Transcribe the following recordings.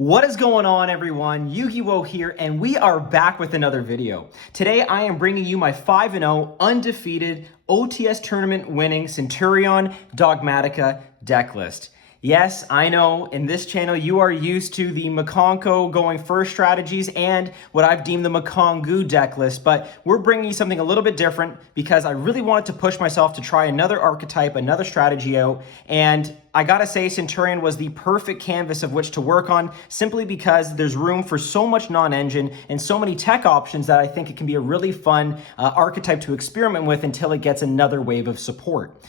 What is going on, everyone? Yu-Gi-Oh here, and we are back with another video. Today I am bringing you my 5-0 undefeated OTS tournament winning Centurion Dogmatika deck list. Yes, I know in this channel you are used to the Makonko going first strategies and what I've deemed the Makongu deck list, but we're bringing you something a little bit different because I really wanted to push myself to try another archetype, another strategy out, and I gotta say Centurion was the perfect canvas of which to work on simply because there's room for so much non-engine and so many tech options that I think it can be a really fun archetype to experiment with until it gets another wave of support.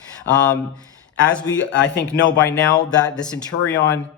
As we, I think, know by now that the Centurion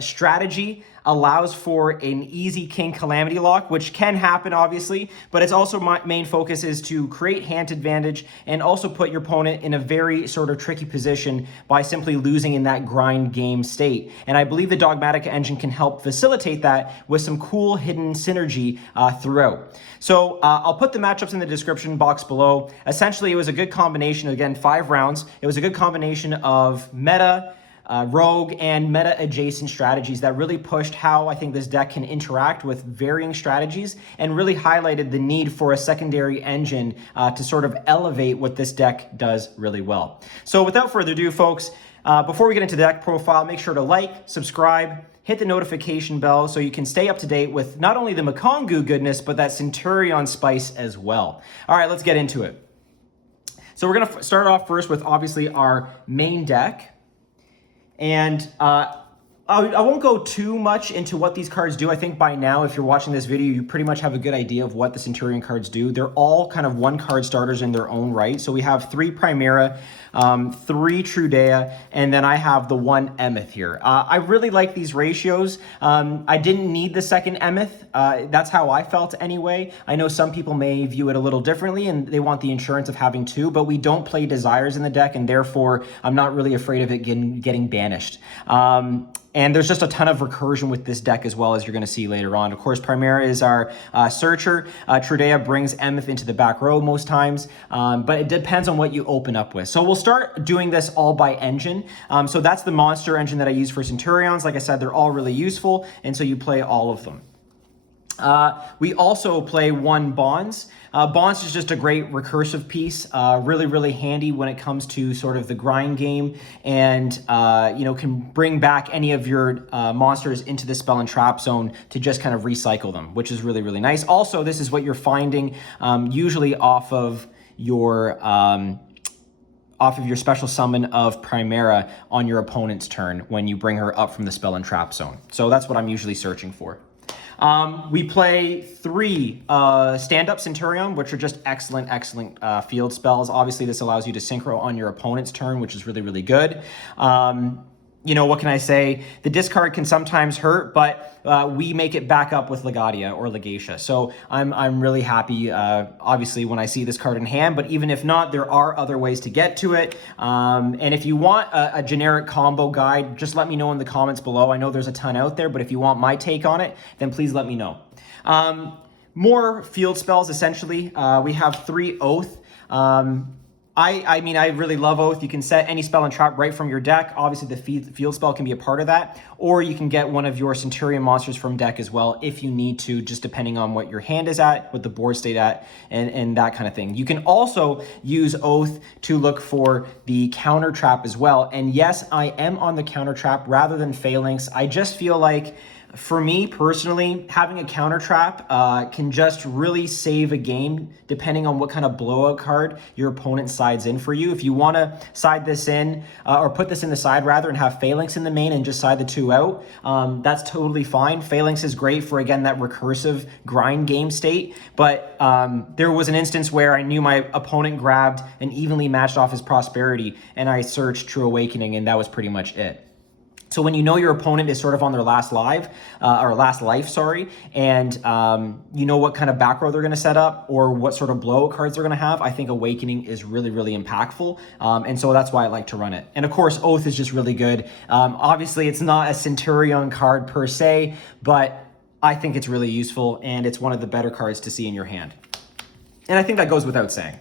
strategy allows for an easy King Calamity lock, which can happen, obviously, but it's also my main focus is to create hand advantage and also put your opponent in a very sort of tricky position by simply losing in that grind game state. And I believe the Dogmatika engine can help facilitate that with some cool hidden synergy throughout. So I'll put the matchups in the description box below. Essentially, it was a good combination, again, 5 rounds. It was a good combination of meta, rogue, and meta-adjacent strategies that really pushed how I think this deck can interact with varying strategies and really highlighted the need for a secondary engine to sort of elevate what this deck does really well. So without further ado, folks, before we get into the deck profile, make sure to like, subscribe, hit the notification bell so you can stay up to date with not only the Makongu goodness, but that Centurion spice as well. All right, let's get into it. So we're going to start off first with obviously our main deck. And I won't go too much into what these cards do. I think by now, if you're watching this video, you pretty much have a good idea of what the Centurion cards do. They're all kind of one card starters in their own right. So we have 3 Chimera, 3 Trudea, and then I have the 1 Emeth here. I really like these ratios. I didn't need the second Emeth. That's how I felt anyway. I know some people may view it a little differently and they want the insurance of having 2, but we don't play Desires in the deck, and therefore I'm not really afraid of it getting banished. And there's just a ton of recursion with this deck as well, as you're going to see later on. Of course, Chimera is our searcher. Trudea brings Emeth into the back row most times, but it depends on what you open up with. So we'll start doing this all by engine. So that's the monster engine that I use for Centurions. Like I said, they're all really useful, and so you play all of them. We also play 1 Bonds. Bonds is just a great recursive piece, really, really handy when it comes to sort of the grind game, and you know, can bring back any of your monsters into the spell and trap zone to just kind of recycle them, which is really, really nice. Also, this is what you're finding usually off of your special summon of Chimera on your opponent's turn when you bring her up from the spell and trap zone. So that's what I'm usually searching for. We play 3 stand-up Centurion, which are just excellent field spells. Obviously, this allows you to synchro on your opponent's turn, which is really, really good. You know, what can I say? The discard can sometimes hurt, but we make it back up with Legatia or Legatia. So I'm really happy, obviously, when I see this card in hand, but even if not, there are other ways to get to it. And if you want a generic combo guide, just let me know in the comments below. I know there's a ton out there, but if you want my take on it, then please let me know. More field spells, essentially. We have 3 Oath. I mean, I really love Oath. You can set any spell and trap right from your deck. Obviously, the field spell can be a part of that. Or you can get one of your Centurion monsters from deck as well if you need to, just depending on what your hand is at, what the board state at, and that kind of thing. You can also use Oath to look for the counter trap as well. And yes, I am on the counter trap rather than Phalanx. I just feel like, for me personally, having a counter trap can just really save a game depending on what kind of blowout card your opponent sides in for you. If you want to side this in or put this in the side rather and have Phalanx in the main and just side the 2 out, that's totally fine. Phalanx is great for, again, that recursive grind game state, but there was an instance where I knew my opponent grabbed and evenly matched off his Prosperity, and I searched True Awakening, and that was pretty much it. So when you know your opponent is sort of on their last life, and you know what kind of back row they're going to set up or what sort of blowout cards they're going to have, I think Awakening is really, really impactful. And so that's why I like to run it. And of course, Oath is just really good. Obviously, it's not a Centurion card per se, but I think it's really useful, and it's one of the better cards to see in your hand. And I think that goes without saying.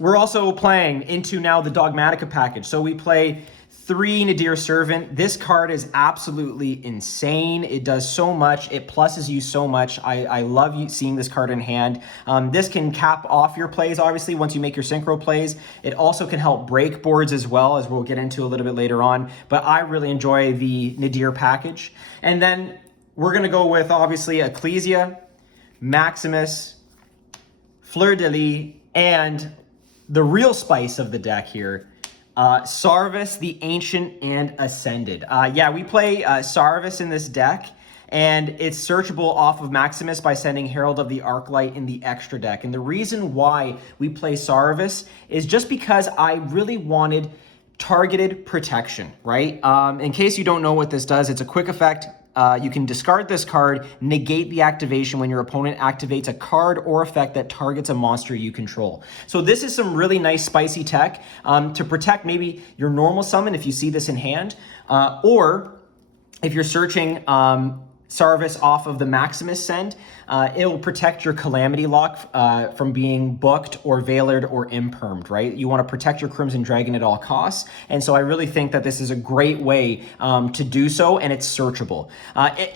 We're also playing into now the Dogmatika package. So we play 3 Nadir Servant. This card is absolutely insane. It does so much. It pluses you so much. I love seeing this card in hand. This can cap off your plays, obviously, once you make your synchro plays. It also can help break boards as well, as we'll get into a little bit later on. But I really enjoy the Nadir package. And then we're going to go with, obviously, Ecclesia, Maximus, Fleur-de-Lis, and the real spice of the deck here, Sarvis, the Ancient and Ascended. Yeah, we play Sarvis in this deck, and it's searchable off of Maximus by sending Herald of the Arclight in the extra deck. And the reason why we play Sarvis is just because I really wanted targeted protection, right? In case you don't know what this does, it's a quick effect. You can discard this card, negate the activation when your opponent activates a card or effect that targets a monster you control. So this is some really nice spicy tech to protect maybe your normal summon if you see this in hand, or if you're searching Sarvis off of the Maximus send, it'll protect your Calamity Lock from being booked or veilered or impermed, right? You want to protect your Crimson Dragon at all costs. And so I really think that this is a great way to do so, and it's searchable.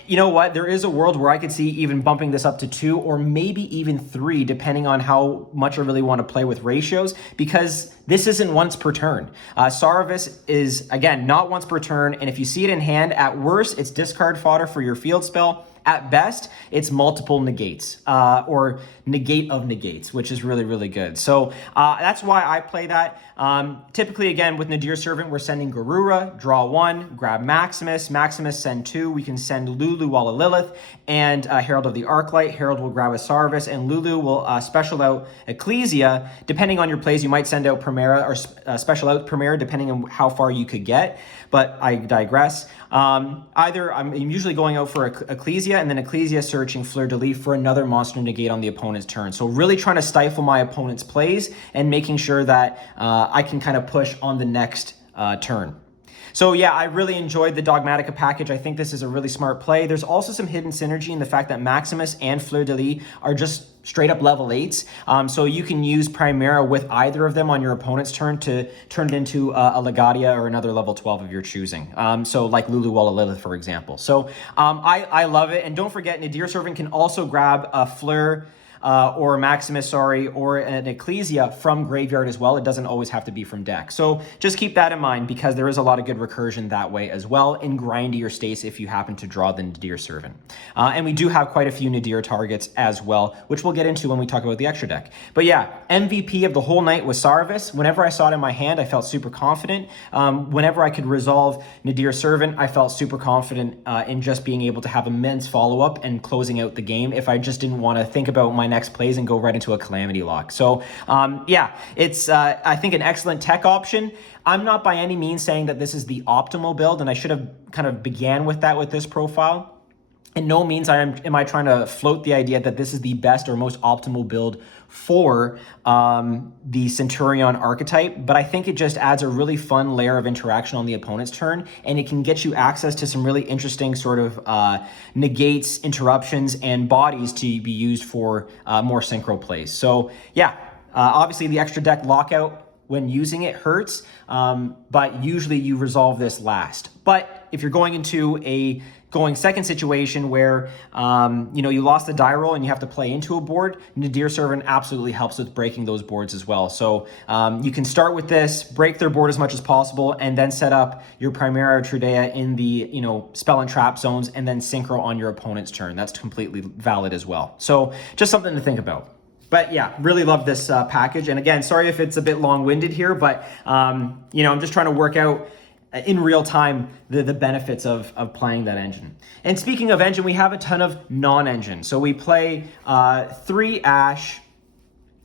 You know what? There is a world where I could see even bumping this up to 2 or maybe even 3, depending on how much I really want to play with ratios, because this isn't once per turn. Sarvis is, again, not once per turn, and if you see it in hand, at worst, it's discard fodder for your field spell. At best, it's multiple negates, or negate of negates, which is really, really good. So that's why I play that. Typically, again, with Nadir Servant, we're sending Garura, draw 1, grab Maximus, Maximus send 2, we can send Lulu, Walla Lilith, and Herald of the Arclight. Herald will grab a Sarvis, and Lulu will special out Ecclesia. Depending on your plays, you might send out Primera or special out Primera, depending on how far you could get, but I digress. Either I'm usually going out for Ecclesia, and then Ecclesia searching Fleur-de-Lis for another monster negate on the opponent's turn. So really trying to stifle my opponent's plays and making sure that I can kind of push on the next turn. So yeah, I really enjoyed the Dogmatika package. I think this is a really smart play. There's also some hidden synergy in the fact that Maximus and Fleur-de-Lis are just straight up level 8s. So you can use Primera with either of them on your opponent's turn to turn it into a Legadia or another level 12 of your choosing. So like Lulu, Walla Lilith, for example. So I love it. And don't forget, Nadir Servant can also grab a Fleur or Maximus, or an Ecclesia from graveyard as well. It doesn't always have to be from deck. So just keep that in mind, because there is a lot of good recursion that way as well in grindier states if you happen to draw the Nadir Servant. And we do have quite a few Nadir targets as well, which we'll get into when we talk about the extra deck. But yeah, MVP of the whole night was Sarvis. Whenever I saw it in my hand, I felt super confident. Whenever I could resolve Nadir Servant, I felt super confident in just being able to have immense follow-up and closing out the game if I just didn't want to think about my next plays and go right into a Calamity Lock. So yeah, it's I think an excellent tech option. I'm not by any means saying that this is the optimal build, and I should have kind of began with that with this profile. In no means am I trying to float the idea that this is the best or most optimal build for the Centurion archetype, but I think it just adds a really fun layer of interaction on the opponent's turn, and it can get you access to some really interesting sort of negates, interruptions, and bodies to be used for more synchro plays. So yeah, obviously the extra deck lockout when using it hurts, but usually you resolve this last. But if you're going into a second situation where you lost the die roll and you have to play into a board, Nadir Servant absolutely helps with breaking those boards as well. So you can start with this, break their board as much as possible, and then set up your Primera or Trudea in the spell and trap zones, and then synchro on your opponent's turn. That's completely valid as well. So just something to think about. But yeah, really love this package. And again, sorry if it's a bit long-winded here, but I'm just trying to work out in real time the benefits of playing that engine. And speaking of engine, we have a ton of non-engine. So we play 3 Ash,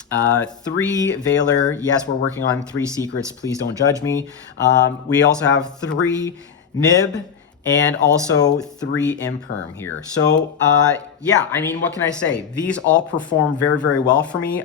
3 Veiler. Yes, we're working on 3 secrets. Please don't judge me. We also have 3 Nib and also 3 Imperm here. So yeah, I mean, what can I say? These all perform very, very well for me.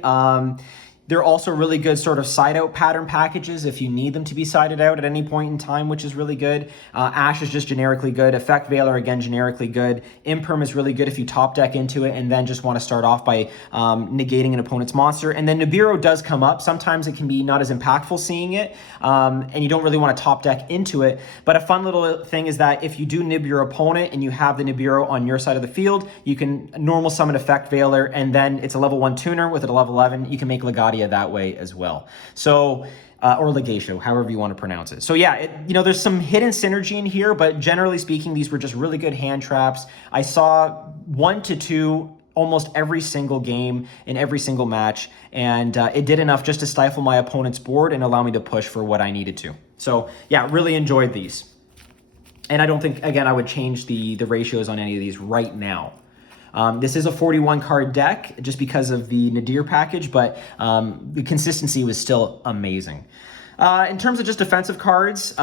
They're also really good sort of side out pattern packages if you need them to be sided out at any point in time, which is really good. Ash is just generically good. Effect Veiler, again, generically good. Imperm is really good if you top deck into it and then just want to start off by negating an opponent's monster. And then Nibiru does come up. Sometimes it can be not as impactful seeing it, and you don't really want to top deck into it. But a fun little thing is that if you do nib your opponent and you have the Nibiru on your side of the field, you can normal summon Effect Veiler, and then it's a level 1 tuner with it a level 11. You can make Legadia that way as well. So, or Legatio, however you want to pronounce it. So yeah, there's some hidden synergy in here, but generally speaking, these were just really good hand traps. I saw 1 to 2 almost every single game in every single match, and it did enough just to stifle my opponent's board and allow me to push for what I needed to. So yeah, really enjoyed these. And I don't think, again, I would change the ratios on any of these right now. This is a 41 card deck just because of the Nadir package, but the consistency was still amazing. In terms of just defensive cards,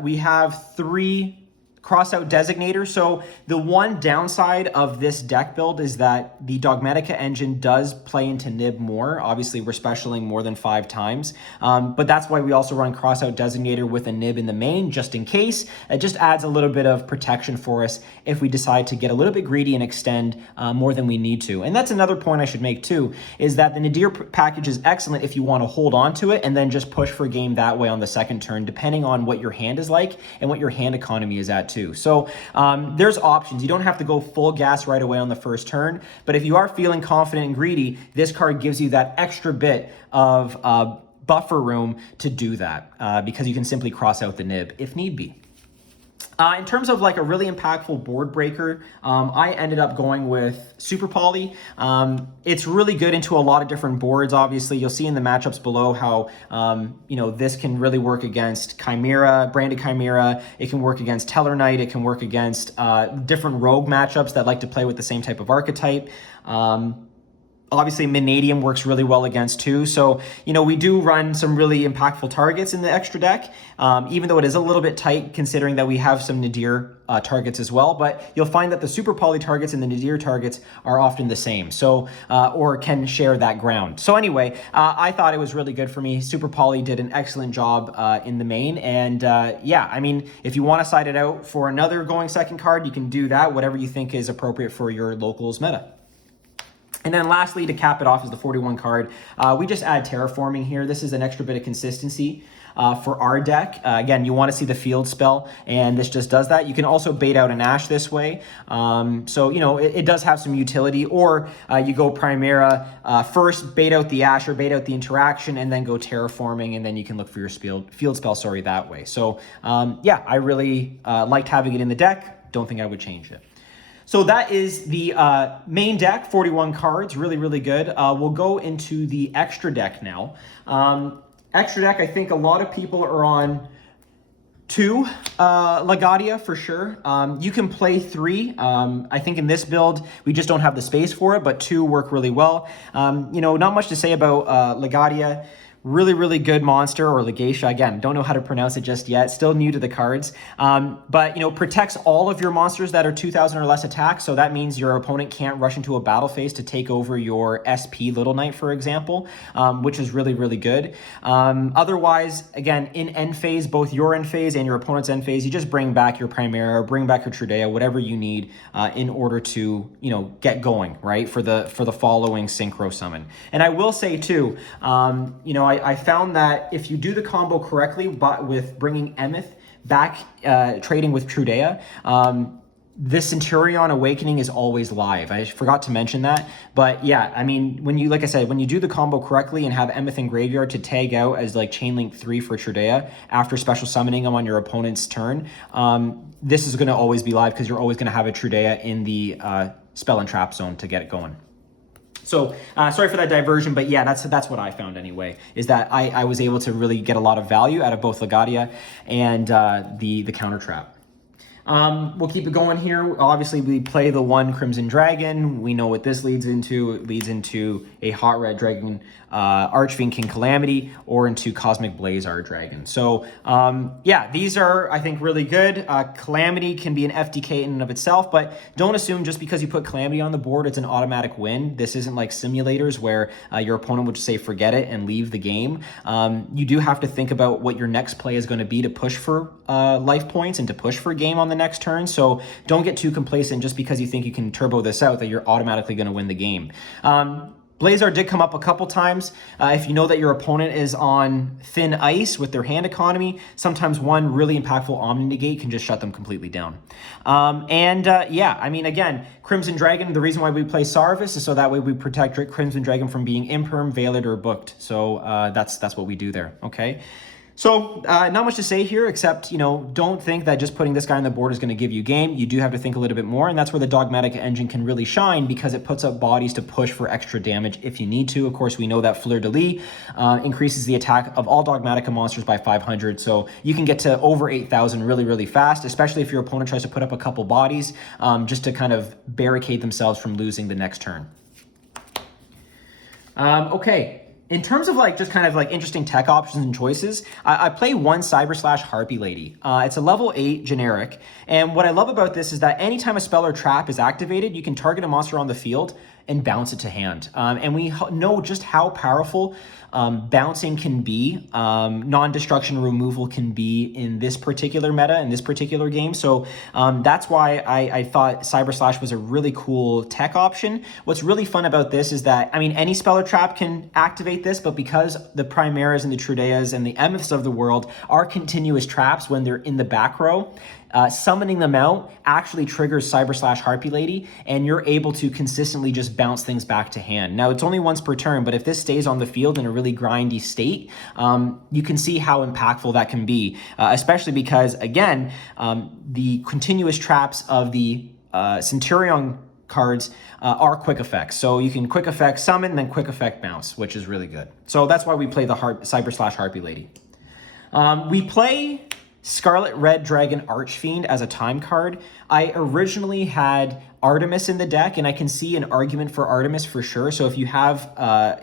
we have 3 crossout designators. So the one downside of this deck build is that the Dogmatika engine does play into nib more. Obviously, we're specialing more than 5 times, but that's why we also run crossout designator with a nib in the main, just in case. It just adds a little bit of protection for us if we decide to get a little bit greedy and extend more than we need to. And that's another point I should make too, is that the Nadir package is excellent if you want to hold on to it and then just push for game that way on the second turn, depending on what your hand is like and what your hand economy is at too. So there's options. You don't have to go full gas right away on the first turn, but if you are feeling confident and greedy, this card gives you that extra bit of buffer room to do that because you can simply cross out the nib if need be. In terms of like a really impactful board breaker, I ended up going with Super Poly. It's really good into a lot of different boards. Obviously, you'll see in the matchups below how this can really work against Chimera, Branded Chimera. It can work against Tellarknight. It can work against different rogue matchups that like to play with the same type of archetype. Obviously, Vanadium works really well against too. So, we do run some really impactful targets in the extra deck, even though it is a little bit tight considering that we have some Nadir targets as well. But you'll find that the Super Poly targets and the Nadir targets are often the same, so or can share that ground. So anyway, I thought it was really good for me. Super Poly did an excellent job in the main. And yeah, I mean, if you want to side it out for another going second card, you can do that, whatever you think is appropriate for your locals meta. And then lastly, to cap it off, is the 41 card. We just add Terraforming here. This is an extra bit of consistency for our deck. Again, you want to see the field spell, and this just does that. You can also bait out an Ash this way. So, it does have some utility. Or you go Primera, first bait out the Ash or bait out the interaction, and then go Terraforming, and then you can look for your field spell, that way. So, yeah, I really liked having it in the deck. Don't think I would change it. So that is the main deck, 41 cards, really, really good. We'll go into the extra deck now. Extra deck, I think a lot of people are on 2 Legadia for sure. You can play 3. I think in this build, we just don't have the space for it, but 2 work really well. Not much to say about Legadia. Really, really good monster, or Legatia. Again, don't know how to pronounce it just yet. Still new to the cards. But, protects all of your monsters that are 2,000 or less attack. So that means your opponent can't rush into a battle phase to take over your SP Little Knight, for example, which is really, really good. Otherwise, again, in end phase, both your end phase and your opponent's end phase, you just bring back your Primera, bring back your Trudea, whatever you need in order to, get going, right, for the following Synchro Summon. And I will say, too, I found that if you do the combo correctly, but with bringing Emeth back, trading with Trudea, this Centurion Awakening is always live. I forgot to mention that, but yeah, I mean, like I said, when you do the combo correctly and have Emeth in Graveyard to tag out as like Chainlink 3 for Trudea after special summoning them on your opponent's turn, this is going to always be live because you're always going to have a Trudea in the spell and trap zone to get it going. So sorry for that diversion, but yeah, that's what I found anyway, is that I was able to really get a lot of value out of both Legadia and the counter trap. We'll keep it going here. Obviously, we play the one Crimson Dragon. We know what this leads into. It leads into a Hot Red Dragon, Archfiend King Calamity, or into Cosmic Blazar Dragon. So, yeah, these are, I think, really good. Calamity can be an FTK in and of itself, but don't assume just because you put Calamity on the board, it's an automatic win. This isn't like simulators where your opponent would just say, forget it, and leave the game. You do have to think about what your next play is going to be to push for life points and to push for game on the next turn. So don't get too complacent just because you think you can turbo this out that you're automatically going to win the game. Blazar did come up a couple times. If you know that your opponent is on thin ice with their hand economy, sometimes one really impactful Omni Negate can just shut them completely down. Yeah, I mean, again, Crimson Dragon, the reason why we play Sarvis is so that way we protect Crimson Dragon from being imperm, veiled, or booked. So that's what we do there, okay? So not much to say here, except, you know, don't think that just putting this guy on the board is going to give you game. You do have to think a little bit more, and that's where the Dogmatika engine can really shine because it puts up bodies to push for extra damage if you need to. Of course, we know that Fleur-de-Lis increases the attack of all Dogmatika monsters by 500, so you can get to over 8,000 really, really fast, especially if your opponent tries to put up a couple bodies just to kind of barricade themselves from losing the next turn. Okay. In terms of like just kind of like interesting tech options and choices, I play one Cyber/Harpy Lady. It's a level 8 generic, and what I love about this is that anytime a spell or trap is activated, you can target a monster on the field and bounce it to hand. And we know just how powerful bouncing can be, non-destruction removal can be in this particular meta, in this particular game. So that's why I thought Cyber/Slash was a really cool tech option. What's really fun about this is that, I mean, any spell or trap can activate this, but because the Primaras and the Trudeas and the Emeths of the world are continuous traps when they're in the back row, summoning them out actually triggers Cyber/Harpy Lady, and you're able to consistently just bounce things back to hand. Now, it's only once per turn, but if this stays on the field in a really grindy state, you can see how impactful that can be, especially because, again, the continuous traps of the Centurion cards are quick effects. So you can quick effect summon, then quick effect bounce, which is really good. So that's why we play the Cyber/Harpy Lady. We play Scarlet Red Dragon Archfiend as a time card. I originally had Artemis in the deck, and I can see an argument for Artemis for sure. So if you have,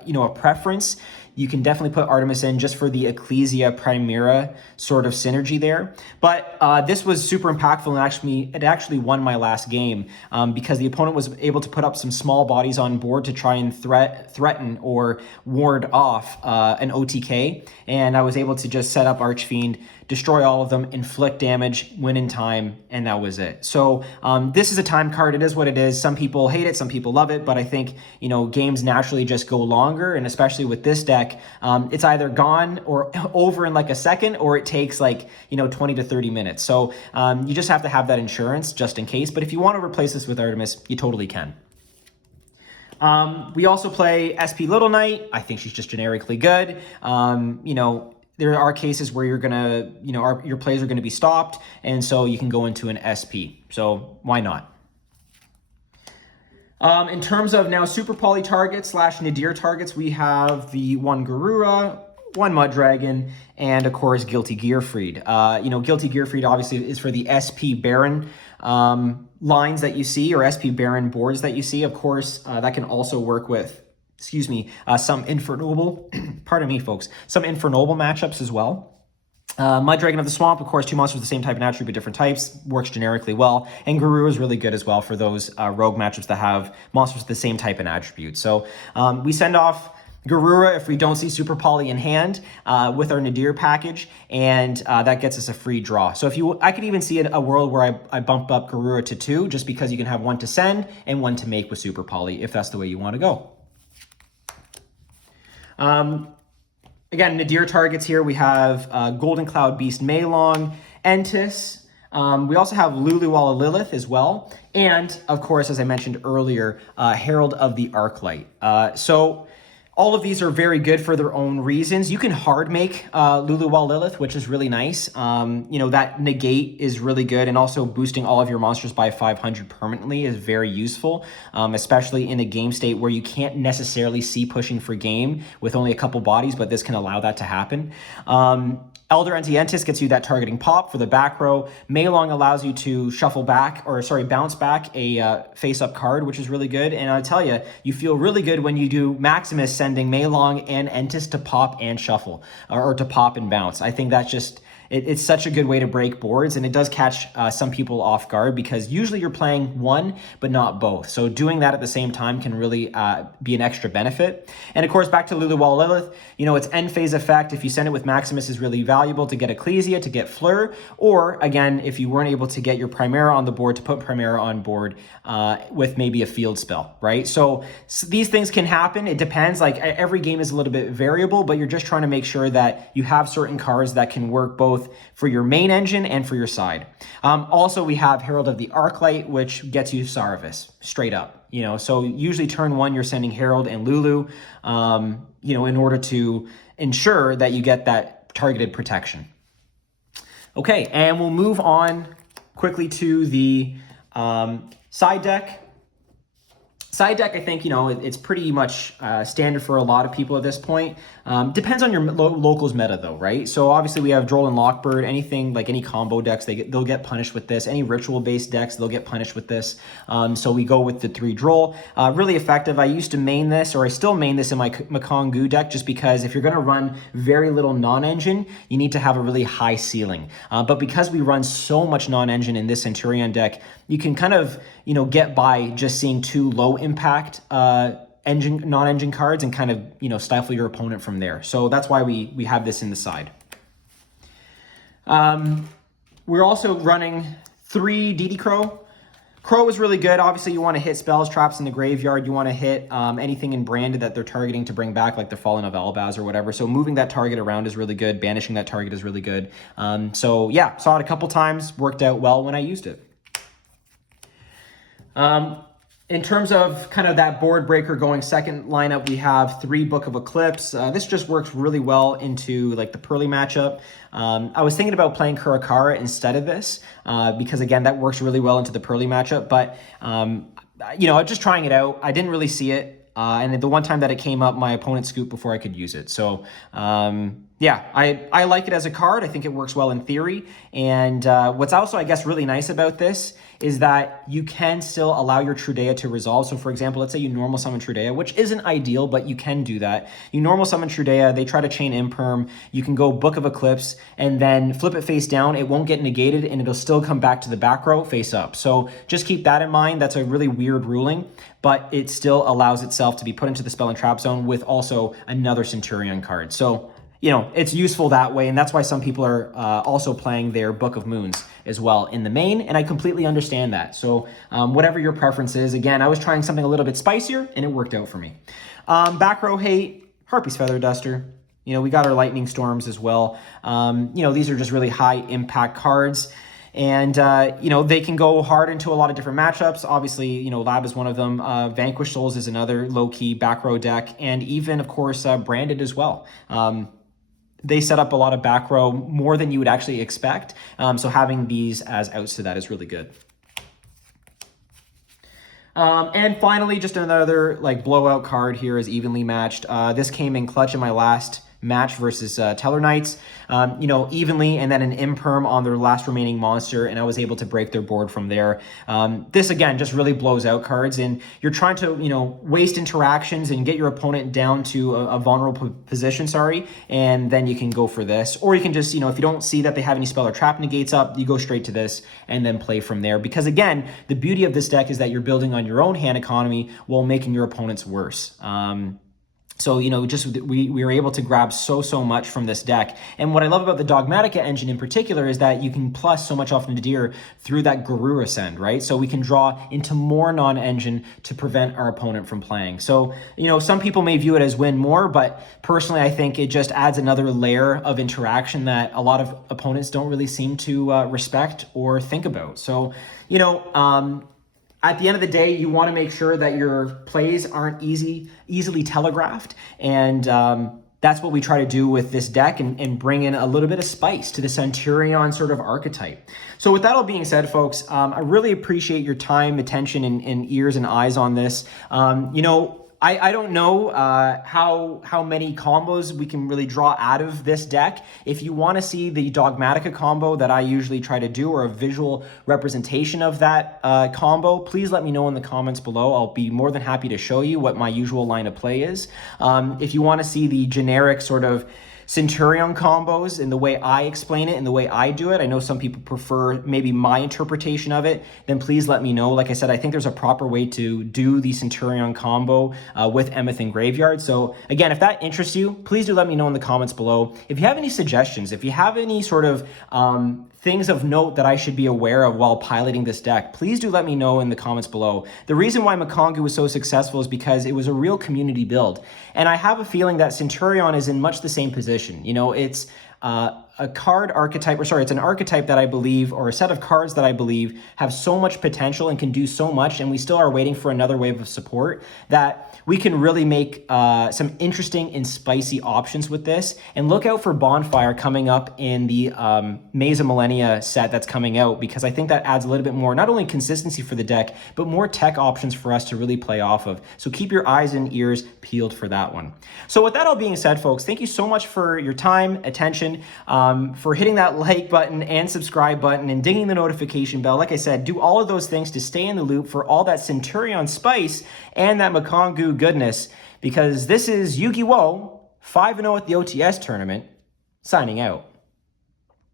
you know, a preference, you can definitely put Artemis in just for the Ecclesia Primera sort of synergy there. But this was super impactful, and it actually won my last game because the opponent was able to put up some small bodies on board to try and threaten or ward off an OTK, and I was able to just set up Archfiend, destroy all of them, inflict damage, win in time, and that was it. So this is a time card. It is what it is. Some people hate it, some people love it, but I think, you know, games naturally just go longer, and especially with this deck, it's either gone or over in like a second, or it takes like, you know, 20 to 30 minutes. So you just have to have that insurance just in case. But if you want to replace this with Artemis, you totally can. We also play SP Little Knight. I think she's just generically good. You know, there are cases where you're gonna, you know, your plays are gonna be stopped, and so you can go into an SP. So why not? In terms of now Super Poly targets / Nadir targets, we have the one Garura, one Mud Dragon, and of course Guilty Gearfried. You know, Guilty Gearfried obviously is for the SP Baron lines that you see, or SP Baron boards that you see. Of course, that can also work with, some Infernoble, pardon me, folks, some Infernoble matchups as well. Mud Dragon of the Swamp, of course, two monsters with the same type and attribute, different types, works generically well. And Guru is really good as well for those rogue matchups that have monsters with the same type and attribute. So we send off Garura if we don't see Super Poly in hand with our Nadir package, and that gets us a free draw. So if you, I could even see a world where I bump up Garura to 2, just because you can have one to send and one to make with Super Poly, if that's the way you want to go. Again, Nadir targets here, we have Golden Cloud Beast Maelong, Entis. We also have Luluwala Lilith as well. And, of course, as I mentioned earlier, Herald of the Arclight. So all of these are very good for their own reasons. You can hard make Luluwala Lilith, which is really nice. You know, that negate is really good, and also boosting all of your monsters by 500 permanently is very useful, especially in a game state where you can't necessarily see pushing for game with only a couple bodies, but this can allow that to happen. Elder Entientis gets you that targeting pop for the back row. Maelong allows you to shuffle back, or sorry, bounce back a face-up card, which is really good. And I'll tell you, you feel really good when you do Maximus sending Maelong and Entis to pop and shuffle, or to pop and bounce. I think that's just, it's such a good way to break boards, and it does catch some people off guard because usually you're playing one, but not both. So doing that at the same time can really be an extra benefit. And of course, back to Luluwal Lilith, you know, its end phase effect, if you send it with Maximus, is really valuable to get Ecclesia, to get Fleur, or again, if you weren't able to get your Primera on the board, to put Primera on board with maybe a field spell, right? So these things can happen. It depends. Like every game is a little bit variable, but you're just trying to make sure that you have certain cards that can work both for your main engine and for your side. Also, we have Herald of the Arclight, which gets you Saravis straight up. You know, so usually turn one, you're sending Herald and Lulu, you know, in order to ensure that you get that targeted protection. Okay, and we'll move on quickly to the side deck. Side deck, I think, you know, it's pretty much standard for a lot of people at this point. Depends on your locals meta though, right? So obviously we have Droll and Lockbird, anything like any combo decks, they'll get punished with this. Any ritual based decks, they'll get punished with this. So we go with the 3 Droll. Really effective. I used to main this, or I still main this in my Makongu deck, just because if you're gonna run very little non-engine, you need to have a really high ceiling. But because we run so much non-engine in this Centurion deck, you can kind of, you know, get by just seeing 2 low impact non-engine cards and kind of, you know, stifle your opponent from there. So that's why we have this in the side. We're also running 3 DD Crow. Crow is really good. Obviously, you want to hit spells, traps in the graveyard. You want to hit anything in Branded that they're targeting to bring back, like the Fallen of Albaz or whatever. So moving that target around is really good. Banishing that target is really good. So yeah, saw it a couple times. Worked out well when I used it. In terms of kind of that board breaker going second lineup, we have 3 Book of Eclipse. This just works really well into like the Pearly matchup. I was thinking about playing Kurakara instead of this because again, that works really well into the Pearly matchup, but you know, just trying it out, I didn't really see it. And the one time that it came up, my opponent scooped before I could use it. So yeah, I like it as a card. I think it works well in theory. And what's also, I guess, really nice about this is that you can still allow your Trudea to resolve. So for example, let's say you normal summon Trudea, which isn't ideal, but you can do that. You normal summon Trudea, they try to chain Imperm. You can go Book of Eclipse and then flip it face down. It won't get negated and it'll still come back to the back row face up. So just keep that in mind. That's a really weird ruling, but it still allows itself to be put into the spell and trap zone with also another Centurion card. So, you know, it's useful that way, and that's why some people are also playing their Book of Moons as well in the main, and I completely understand that. So whatever your preference is, again, I was trying something a little bit spicier, and it worked out for me. Back row hate, Harpy's Feather Duster. You know, we got our Lightning Storms as well. You know, these are just really high impact cards. And, you know, they can go hard into a lot of different matchups. Obviously, you know, Lab is one of them. Vanquish Souls is another low-key back row deck. And even, of course, Branded as well. They set up a lot of back row, more than you would actually expect. So having these as outs to that is really good. And finally, just another like blowout card here is Evenly Matched. This came in clutch in my last match versus Tellarknights, you know, evenly, and then an Imperm on their last remaining monster, and I was able to break their board from there. This, again, just really blows out cards, and you're trying to, you know, waste interactions and get your opponent down to a vulnerable position, and then you can go for this. Or you can just, you know, if you don't see that they have any spell or trap negates up, you go straight to this and then play from there. Because, again, the beauty of this deck is that you're building on your own hand economy while making your opponents worse. So, you know, just we were able to grab so much from this deck. And what I love about the Dogmatika engine in particular is that you can plus so much off Nadir through that Guru Ascend, right? So we can draw into more non-engine to prevent our opponent from playing. So, you know, some people may view it as win more, but personally, I think it just adds another layer of interaction that a lot of opponents don't really seem to respect or think about. So, you know, at the end of the day, you want to make sure that your plays aren't easily telegraphed, and that's what we try to do with this deck and bring in a little bit of spice to the Centurion sort of archetype. So with that all being said, folks, I really appreciate your time, attention, and ears and eyes on this. You know, I don't know how many combos we can really draw out of this deck. If you want to see the Dogmatika combo that I usually try to do, or a visual representation of that combo, please let me know in the comments below. I'll be more than happy to show you what my usual line of play is. If you want to see the generic sort of Centurion combos in the way I explain it and the way I do it, I know some people prefer maybe my interpretation of it, then please let me know. Like I said, I think there's a proper way to do the Centurion combo with Emeth and Graveyard. So again, if that interests you, please do let me know in the comments below. If you have any suggestions, if you have any sort of things of note that I should be aware of while piloting this deck, please do let me know in the comments below. The reason why Makongu was so successful is because it was a real community build. And I have a feeling that Centurion is in much the same position. You know, it's a card archetype, or sorry, it's an archetype that I believe, or a set of cards that I believe have so much potential and can do so much, and we still are waiting for another wave of support, that we can really make some interesting and spicy options with this. And look out for Bonfire coming up in the Maze of Millennia set that's coming out, because I think that adds a little bit more, not only consistency for the deck, but more tech options for us to really play off of. So keep your eyes and ears peeled for that one. So with that all being said, folks, thank you so much for your time, attention, for hitting that like button and subscribe button and dinging the notification bell. Like I said, do all of those things to stay in the loop for all that Centurion spice and that Makongu goodness, because this is Yu-Gi-Oh! 5-0 at the OTS tournament, signing out.